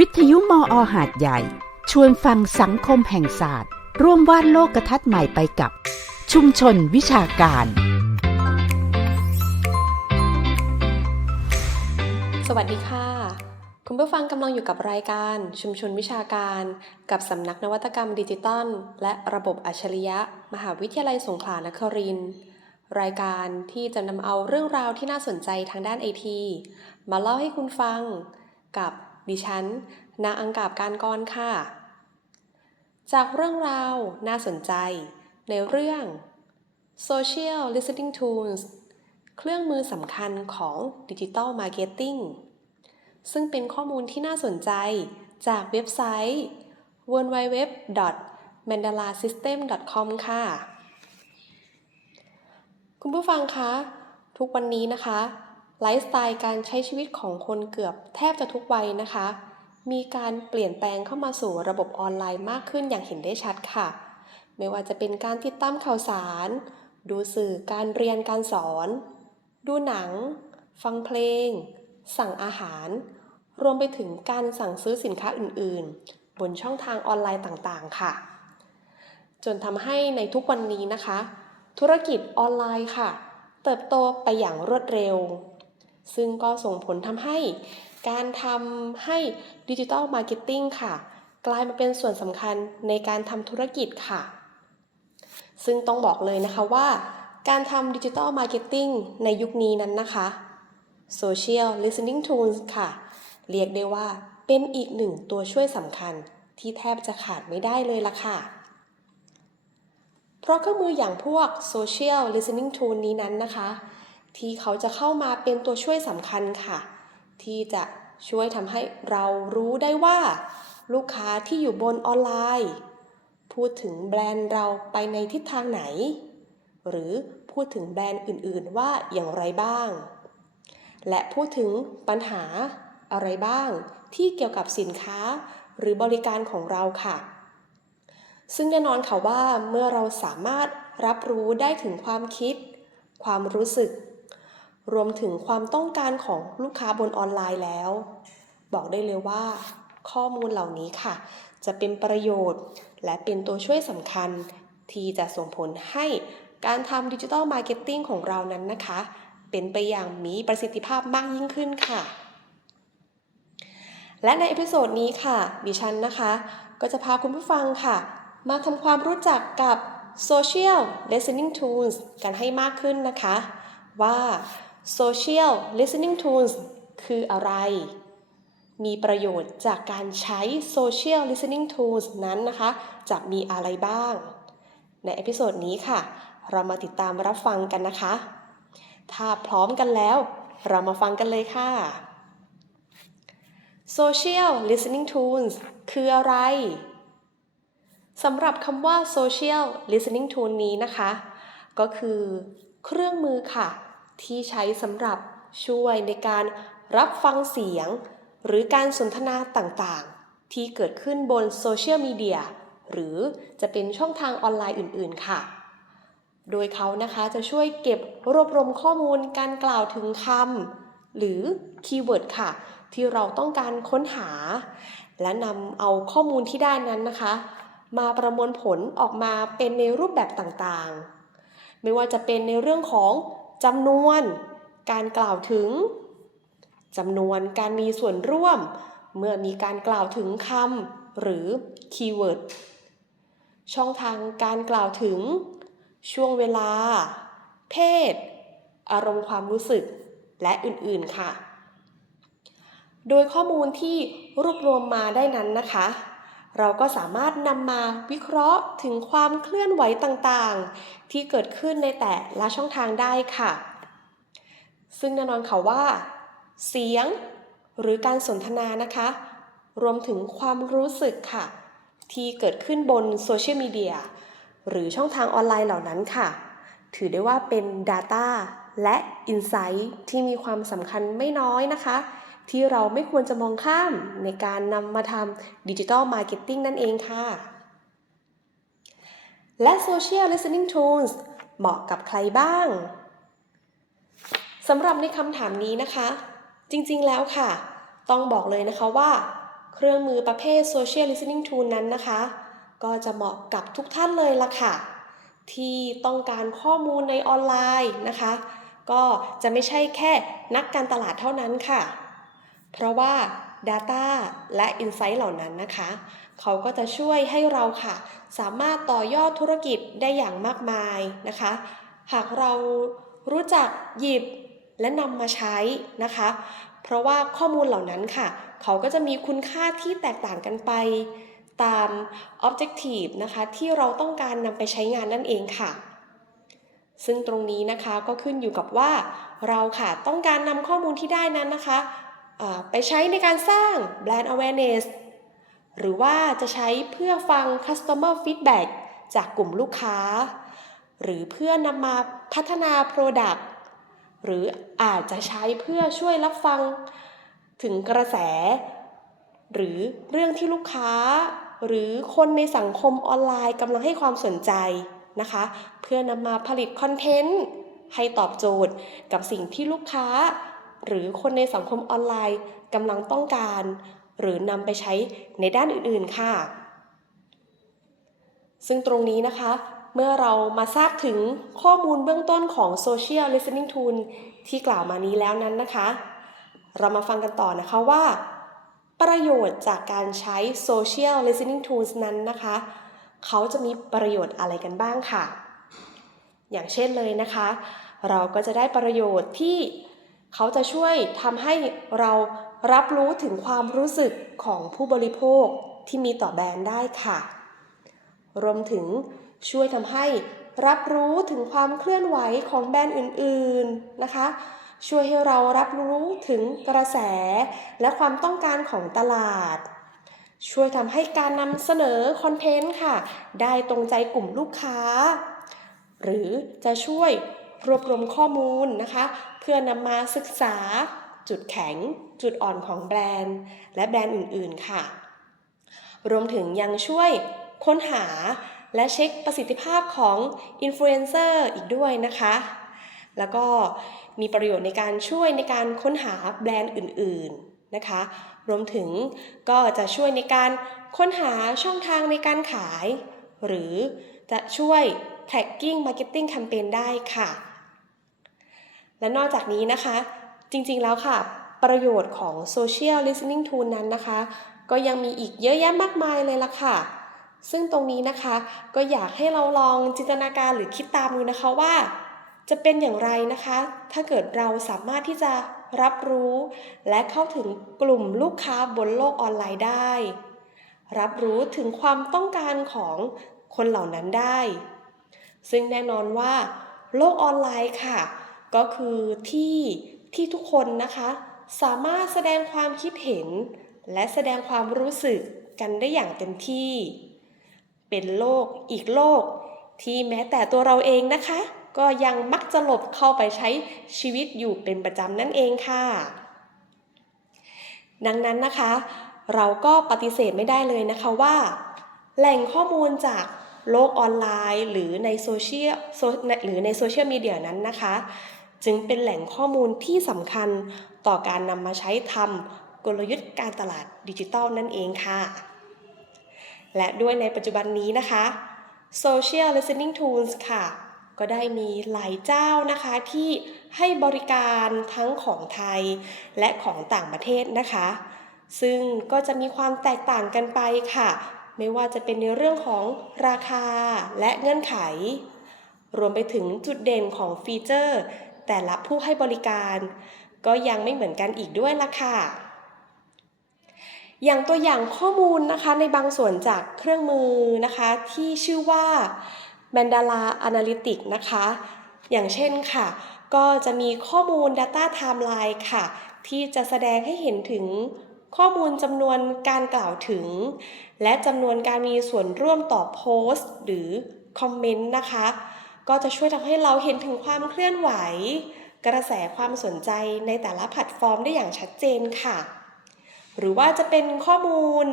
วิทยุมออหาดใหญ่ ชวนฟังสังคมแห่งศาสตร์ ร่วมวาดโลกทัศน์ใหม่ไปกับ ชุมชนวิชาการ สวัสดีค่ะ คุณผู้ฟังกำลังอยู่กับรายการชุมชนวิชาการ กับสำนักนวัตกรรมดิจิตอลและระบบอัจฉริยะ มหาวิทยาลัยสงขลานครินทร์รายการที่จะนำเอาเรื่องราวที่น่าสนใจทางด้านไอทีมาเล่าให้คุณฟังกับ ดิฉันนางอังกาบการกรค่ะ จากเรื่องราวน่าสนใจในเรื่อง Social Listening Tools เครื่องมือสำคัญของ Digital Marketing ซึ่งเป็นข้อมูลที่น่าสนใจจากเว็บไซต์ www.mandalasystem.com ค่ะ คุณผู้ฟังคะ ทุกวันนี้นะคะ ไลฟ์สไตล์การใช้ชีวิตของคนเกือบแทบจะทุกวัยนะคะ มีการเปลี่ยนแปลงเข้ามาสู่ระบบออนไลน์มากขึ้นอย่างเห็นได้ชัดค่ะ ไม่ว่าจะเป็นการติดตามข่าวสาร ดูสื่อการเรียนการสอน ดูหนัง ฟังเพลง สั่งอาหาร รวมไปถึงการสั่งซื้อสินค้าอื่นๆ บนช่องทางออนไลน์ต่างๆ ค่ะ จนทำให้ในทุกวันนี้นะคะ ธุรกิจออนไลน์ค่ะ เติบโตไปอย่างรวดเร็ว ซึ่งก็ส่งผลทำให้การทำให้ดิจิ t a ลมาร์เก็ตติ้งค่ะ กลายมาเป็นส่วนสำคัญในการทำธุรกิจค่ะ ซึ่งต้องบอกเลยนะคะว่า การทำดิจิ t a ลมาร์เก็ตติ้งในยุคนี้นั้นนะคะ Social Listening Tools ค่ะ เรียกได้ว่าเป็นอีกหนึ่งตัวช่วยสำคัญที่แทบจะขาดไม่ได้เลยล่ะค่ะ เพราะเครื่องมืออย่างพวก Social Listening Tool นี้นั้นนะคะ ที่เขาจะเข้ามาเป็นตัวช่วยสำคัญค่ะ ที่จะช่วยทำให้เรารู้ได้ว่า ลูกค้าที่อยู่บนออนไลน์ พูดถึงแบรนด์เราไปในทิศทางไหน หรือพูดถึงแบรนด์อื่นๆว่าอย่างไรบ้าง และพูดถึงปัญหาอะไรบ้างที่เกี่ยวกับสินค้าหรือบริการของเราค่ะ ซึ่งแน่นอนค่ะว่าเมื่อเราสามารถรับรู้ได้ถึงความคิด ความรู้สึก รวมถึงความต้องการของลูกค้าบนออนไลน์แล้ว บอกได้เลยว่า ข้อมูลเหล่านี้ค่ะ จะเป็นประโยชน์ และเป็นตัวช่วยสำคัญ ที่จะส่งผลให้การทำดิจิทัลมาร์เก็ตติ้งของเรานั้นนะคะ เป็นไปอย่างมีประสิทธิภาพมากยิ่งขึ้นค่ะ และในเอพิโซดนี้ค่ะดิฉันนะคะ ก็จะพาคุณผู้ฟังค่ะ มาทำความรู้จักกับ Social Listening Tools กันให้มากขึ้นนะคะ ว่า Social Listening Tools คืออะไร มีประโยชน์จากการใช้ Social Listening Tools นั้นนะคะ จะมีอะไรบ้าง ในเอพิโซดนี้ค่ะ เรามาติดตามรับฟังกันนะคะ ถ้าพร้อมกันแล้ว เรามาฟังกันเลยค่ะ Social Listening Tools คืออะไรสำหรับคำว่า Social Listening Tool นี้นะคะ ก็คือเครื่องมือค่ะ ที่ใช้สำหรับช่วยในการรับฟังเสียง หรือการสนทนาต่างๆ ที่เกิดขึ้นบนโซเชียลมีเดียหรือจะเป็นช่องทางออนไลน์อื่นๆ ค่ะ โดยเขานะคะจะช่วยเก็บรวบรวมข้อมูลการกล่าวถึงคำหรือคีย์เวิร์ดค่ะ ที่เราต้องการค้นหา และนำเอาข้อมูลที่ได้นั้นนะคะ มาประมวลผลออกมาเป็นในรูปแบบต่างๆ ไม่ว่าจะเป็นในเรื่องของ จำนวนการกล่าวถึงจำนวนการมีส่วนร่วม เมื่อมีการกล่าวถึงคำหรือคีย์เวิร์ดช่องทางการกล่าวถึง ช่วงเวลา เพศ อารมณ์ความรู้สึก และอื่นๆค่ะ โดยข้อมูลที่รวบรวมมาได้นั้นนะคะ เราก็สามารถนำมาวิเคราะห์ถึงความเคลื่อนไหวต่างๆ ที่เกิดขึ้นในแต่ละช่องทางได้ค่ะ ซึ่งแน่นอนค่ะว่า เสียงหรือการสนทนานะคะ รวมถึงความรู้สึกค่ะ ที่เกิดขึ้นบนโซเชียลมีเดียหรือช่องทางออนไลน์เหล่านั้นค่ะ ถือได้ว่าเป็น Data และ Insight ที่มีความสำคัญไม่น้อยนะคะ ที่เราไม่ควรจะมองข้ามในการนำมาทำดิจิ t a ลมาร์เก็ตติ้งนั่นเองค่ะ และ Social Listening Tools เหมาะกับใครบ้างสำหรับในคำถามนี้นะคะ จริงๆแล้วค่ะ ต้องบอกเลยนะคะว่า เครื่องมือประเภท Social Listening Tool นั้นนะคะ ก็จะเหมาะกับทุกท่านเลยละค่ะ ที่ต้องการข้อมูลในออนไลน์นะคะ ก็จะไม่ใช่แค่นักการตลาดเท่านั้นค่ะ เพราะว่า Data และ Insight เหล่านั้นนะคะ เขาก็จะช่วยให้เราค่ะ สามารถต่อยอดธุรกิจได้อย่างมากมายนะคะ หากเรารู้จักหยิบและนำมาใช้นะคะ เพราะว่าข้อมูลเหล่านั้นค่ะ เขาก็จะมีคุณค่าที่แตกต่างกันไป ตาม Objective นะคะที่เราต้องการนำไปใช้งานนั่นเองค่ะซึ่งตรงนี้นะคะก็ขึ้นอยู่กับว่าเราค่ะต้องการนำข้อมูลที่ได้นั้นนะคะ ไปใช้ในการสร้าง Brand Awareness หรือว่าจะใช้เพื่อฟัง Customer Feedback จากกลุ่มลูกค้า หรือเพื่อนำมาพัฒนา Product หรืออาจจะใช้เพื่อช่วยรับฟังถึงกระแส หรือเรื่องที่ลูกค้า หรือคนในสังคมออนไลน์กำลังให้ความสนใจนะคะ เพื่อนำมาผลิตคอนเทนต์ให้ตอบโจทย์กับสิ่งที่ลูกค้า หรือคนในสังคมออนไลน์กำลังต้องการ หรือนำไปใช้ในด้านอื่นๆค่ะ ซึ่งตรงนี้นะคะ เมื่อเรามาทราบถึงข้อมูลเบื้องต้นของ Social Listening Tool ที่กล่าวมานี้แล้วนั้นนะคะ เรามาฟังกันต่อนะคะว่า ประโยชน์จากการใช้ Social Listening Tools นั้นนะคะ เขาจะมีประโยชน์อะไรกันบ้างค่ะ อย่างเช่นเลยนะคะ เราก็จะได้ประโยชน์ที่ เขาจะช่วยทำให้เรารับรู้ถึงความรู้สึกของผู้บริโภคที่มีต่อแบรนด์ได้ค่ะ รวมถึงช่วยทำให้รับรู้ถึงความเคลื่อนไหวของแบรนด์อื่นๆนะคะ ช่วยให้เรารับรู้ถึงกระแสและความต้องการของตลาด ช่วยทำให้การนำเสนอคอนเทนต์ค่ะ ได้ตรงใจกลุ่มลูกค้า หรือจะช่วย รวบรวมข้อมูลนะคะ เพื่อนำมาศึกษาจุดแข็ง จุดอ่อนของแบรนด์ และแบรนด์อื่นๆค่ะ รวมถึงยังช่วยค้นหาและเช็คประสิทธิภาพของอินฟลูเอนเซอร์อีกด้วยนะคะ แล้วก็มีประโยชน์ในการช่วยในการค้นหาแบรนด์อื่นๆนะคะ รวมถึงก็จะช่วยในการค้นหาช่องทางในการขาย หรือจะช่วย tracking marketing campaign ได้ค่ะ และนอกจากนี้นะคะ จริงๆแล้วค่ะ ประโยชน์ของ Social Listening Tool นั้นนะคะ ก็ยังมีอีกเยอะแยะมากมายเลยล่ะค่ะ ซึ่งตรงนี้นะคะก็อยากให้เราลองจินตนาการหรือคิดตามดูนะคะว่า จะเป็นอย่างไรนะคะ ถ้าเกิดเราสามารถที่จะรับรู้ และเข้าถึงกลุ่มลูกค้าบนโลกออนไลน์ได้ รับรู้ถึงความต้องการของคนเหล่านั้นได้ ซึ่งแน่นอนว่า โลกออนไลน์ค่ะ ก็คือที่ที่ทุกคนนะคะ สามารถแสดงความคิดเห็น และแสดงความรู้สึกกันได้อย่างเต็มที่ เป็นโลกอีกโลก ที่แม้แต่ตัวเราเองนะคะ ก็ยังมักจะหลบเข้าไปใช้ชีวิตอยู่เป็นประจำนั่นเองค่ะ ดังนั้นนะคะ เราก็ปฏิเสธไม่ได้เลยนะคะว่า แหล่งข้อมูลจากโลกออนไลน์ หรือในโซเชียลหรือในโซเชียลมีเดียนั้นนะคะ จึงเป็นแหล่งข้อมูลที่สำคัญต่อการนำมาใช้ทำกลยุทธ์การตลาดดิจิทัลนั่นเองค่ะ และด้วยในปัจจุบันนี้นะคะ Social Listening Tools ค่ะ ก็ได้มีหลายเจ้านะคะที่ให้บริการทั้งของไทยและของต่างประเทศนะคะ ซึ่งก็จะมีความแตกต่างกันไปค่ะ ไม่ว่าจะเป็นในเรื่องของราคาและเงื่อนไข รวมไปถึงจุดเด่นของฟีเจอร์ แต่ละผู้ให้บริการ ก็ยังไม่เหมือนกันอีกด้วยล่ะค่ะ อย่างตัวอย่างข้อมูลนะคะในบางส่วนจากเครื่องมือนะคะที่ชื่อว่า Mandala Analytics นะคะ อย่างเช่นค่ะ ก็จะมีข้อมูล Data Timeline ค่ะ ที่จะแสดงให้เห็นถึงข้อมูลจำนวนการกล่าวถึง และจำนวนการมีส่วนร่วมต่อโพสต์ หรือคอมเมนต์นะคะ ก็จะช่วยทำให้เราเห็นถึงความเคลื่อนไหว กระแสความสนใจในแต่ละแพลตฟอร์มได้อย่างชัดเจนค่ะ หรือว่าจะเป็นข้อมูล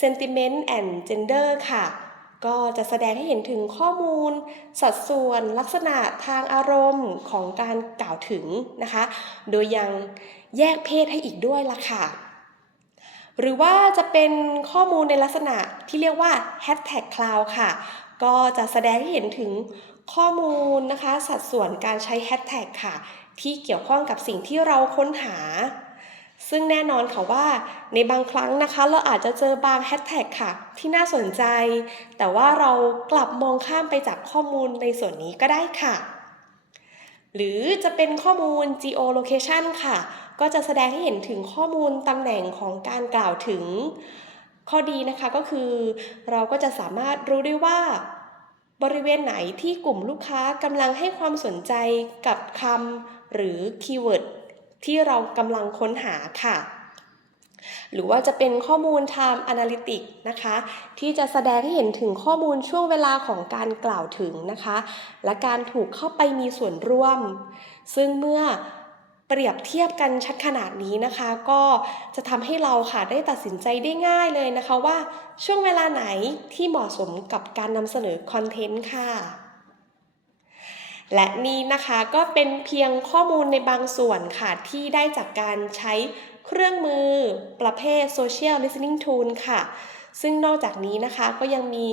sentiment and gender ค่ะ ก็จะแสดงให้เห็นถึงข้อมูล สัดส่วนลักษณะทางอารมณ์ของการกล่าวถึงนะคะ โดยยังแยกเพศให้อีกด้วยล่ะค่ะหรือว่าจะเป็นข้อมูลในลักษณะที่เรียกว่า Hashtag Cloud ค่ะ ก็จะแสดงให้เห็นถึง ข้อมูลนะคะ สัดส่วนการใช้ Hashtag ค่ะ ที่เกี่ยวข้องกับสิ่งที่เราค้นหา ซึ่งแน่นอนค่ะว่าในบางครั้งนะคะ เราอาจจะเจอบางแฮชแท็กค่ะ ที่น่าสนใจ แต่ว่าเรากลับมองข้ามไปจากข้อมูลในส่วนนี้ก็ได้ค่ะหรือจะเป็นข้อมูล geolocation ค่ะ ก็จะแสดงให้เห็นถึงข้อมูลตำแหน่งของการกล่าวถึง ข้อดีนะคะก็คือ เราก็จะสามารถรู้ได้ว่า บริเวณไหนที่กลุ่มลูกค้ากำลังให้ความสนใจกับคำหรือคีย์เวิร์ดที่เรากำลังค้นหาค่ะ หรือว่าจะเป็นข้อมูล Time Analytics นะคะ ที่จะแสดงให้เห็นถึงข้อมูลช่วงเวลาของการกล่าวถึงนะคะ และการถูกเข้าไปมีส่วนร่วม ซึ่งเมื่อ เปรียบเทียบกันชัดขนาดนี้นะคะ ก็จะทำให้เราค่ะได้ตัดสินใจได้ง่ายเลยนะคะว่าช่วงเวลาไหนที่เหมาะสมกับการนำเสนอคอนเทนต์ค่ะและนี่นะคะก็เป็นเพียงข้อมูลในบางส่วนค่ะ ที่ได้จากการใช้เครื่องมือประเภท Social Listening Tool ค่ะ ซึ่งนอกจากนี้นะคะก็ยังมี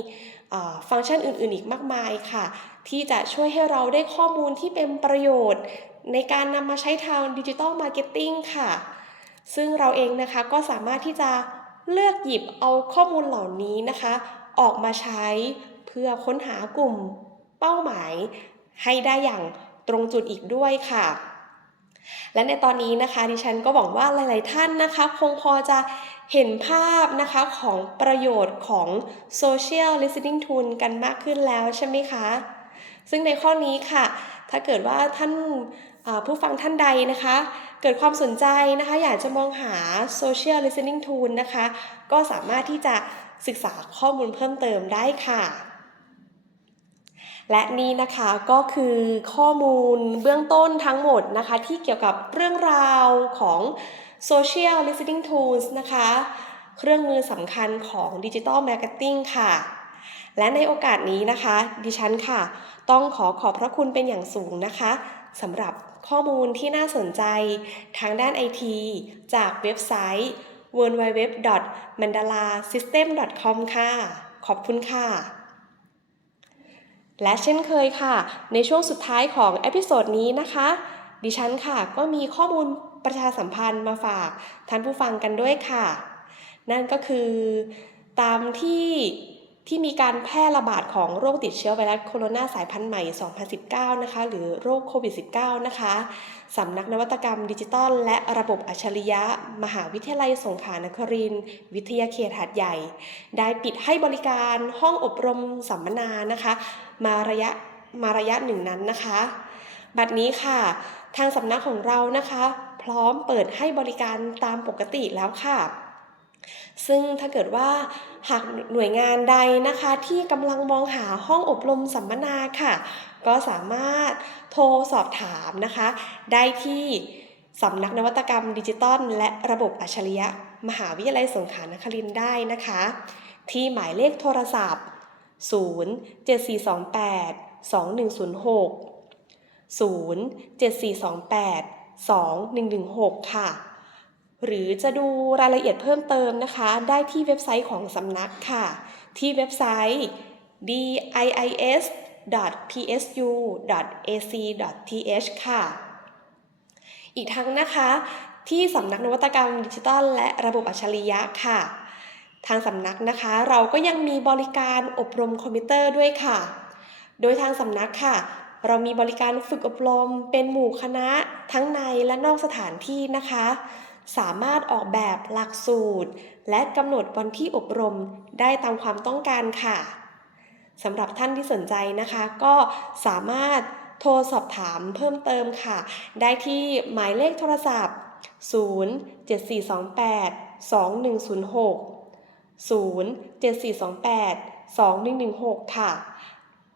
ฟังก์ชันอื่นๆอีกมากมายค่ะ ที่จะช่วยให้เราได้ข้อมูลที่เป็นประโยชน์ ในการนำมาใช้ทางดิจิทัลมาร์เก็ตติ้งค่ะ ซึ่งเราเองนะคะก็สามารถที่จะเลือกหยิบเอาข้อมูลเหล่านี้นะคะ ออกมาใช้เพื่อค้นหากลุ่มเป้าหมายให้ได้อย่างตรงจุดอีกด้วยค่ะ และในตอนนี้นะคะดิฉันก็หวังว่าหลาย ๆ ท่านนะคะ คงพอจะ เห็นภาพนะคะของประโยชน์ของ Social Listening Tool กันมากขึ้นแล้วใช่ไหมคะ ซึ่งในข้อนี้ค่ะ ถ้าเกิดว่าท่านผู้ฟังท่านใดนะคะ เกิดความสนใจนะคะ อยากจะมองหา Social Listening Tool นะคะ ก็สามารถที่จะศึกษาข้อมูลเพิ่มเติมได้ค่ะ และนี่นะคะก็คือข้อมูลเบื้องต้นทั้งหมดนะคะ ที่เกี่ยวกับเรื่องราวของ Social Listening Tools นะคะ เครื่องมือสำคัญของ Digital Marketing ค่ะ และในโอกาสนี้นะคะ ดิฉันค่ะ ต้องขอขอบพระคุณเป็นอย่างสูงนะคะสำหรับข้อมูลที่น่าสนใจทางด้าน IT จากเว็บไซต์ www.mandalasystem.com ค่ะ ขอบคุณค่ะ และเช่นเคยค่ะ ในช่วงสุดท้ายของเอพิโซดนี้นะคะ ดิฉันค่ะก็มีข้อมูล ประชาสัมพันธ์มาฝากท่านผู้ฟังกันด้วยค่ะ นั่นก็คือตามที่ที่มีการแพร่ระบาดของโรคติดเชื้อไวรัสโคโรนาสายพันธุ์ใหม่ 2019 นะคะ หรือโรคโควิด -19 นะคะ สำนักนวัตกรรมดิจิทัล และระบบอัจฉริยะ มหาวิทยาลัยสงขลานครินทร์วิทยาเขตหาดใหญ่ ได้ปิดให้บริการห้องอบรมสัมมนานะคะ มาระยะมาระยะหนึ่งนั้นนะคะ บัดนี้ค่ะ ทางสำนักของเรานะคะ พร้อมเปิดให้บริการตามปกติแล้วค่ะ ซึ่งถ้าเกิดว่าหากหน่วยงานใดนะคะ ที่กำลังมองหาห้องอบรมสัมมนาค่ะ ก็สามารถโทรสอบถามนะคะ ได้ที่สำนักนวัตกรรมดิจิตอลและระบบอัจฉริยะ มหาวิทยาลัยสงขลานครินทร์ได้นะคะ ที่หมายเลขโทรศัพท์ 0 7428 2106 0 7428 2116 ค่ะ หรือจะดูรายละเอียดเพิ่มเติมนะคะ ได้ที่เว็บไซต์ของสำนักค่ะ ที่เว็บไซต์ diis.psu.ac.th ค่ะ อีกทั้งนะคะ ที่สำนักนวัตกรรมดิจิทัลและระบบอัจฉริยะค่ะ ทางสำนักนะคะ เราก็ยังมีบริการอบรมคอมพิวเตอร์ด้วยค่ะ โดยทางสำนักค่ะ เรามีบริการฝึกอบรม เป็นหมู่คณะทั้งในและนอกสถานที่นะคะ สามารถออกแบบหลักสูตร และกำหนดวันที่อบรมได้ตามความต้องการค่ะสำหรับท่านที่สนใจนะคะ ก็สามารถโทรสอบถามเพิ่มเติมค่ะ ได้ที่หมายเลขโทรศัพท์ 0 7428 2106 0 7428 2116 ค่ะ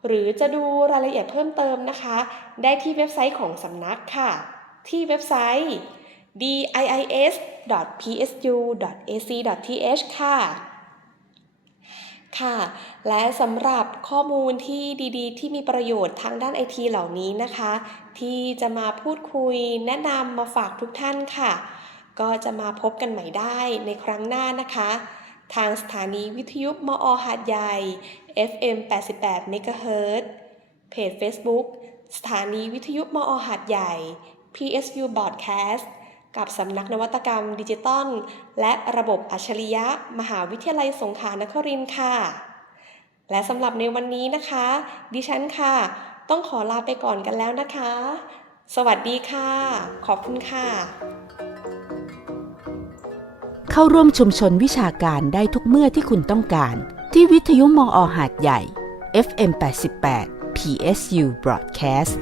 หรือจะดูรายละเอียดเพิ่มเติมนะคะ ได้ที่เว็บไซต์ของสำนักค่ะ ที่เว็บไซต์ diis.psu.ac.th ค่ะ ค่ะ และสำหรับข้อมูลที่ดีๆ ที่มีประโยชน์ทางด้านไอทีเหล่านี้นะคะ ที่จะมาพูดคุยแนะนำมาฝากทุกท่านค่ะ ก็จะมาพบกันใหม่ได้ในครั้งหน้านะคะ ทางสถานีวิทยุมอหาดใหญ่ FM 88 MHz เพจ Facebook สถานีวิทยุมอหาดใหญ่ PSU Broadcast กับสำนักนวัตกรรมดิจิตอลและระบบอัจฉริยะ มหาวิทยาลัยสงขลานครินทร์ค่ะ และสำหรับในวันนี้นะคะ ดิฉันค่ะ ต้องขอลาไปก่อนกันแล้วนะคะ สวัสดีค่ะ ขอบคุณค่ะ เข้าร่วมชุมชนวิชาการได้ทุกเมื่อที่คุณต้องการ ที่วิทยุมออหาดใหญ่ FM 88 PSU Broadcast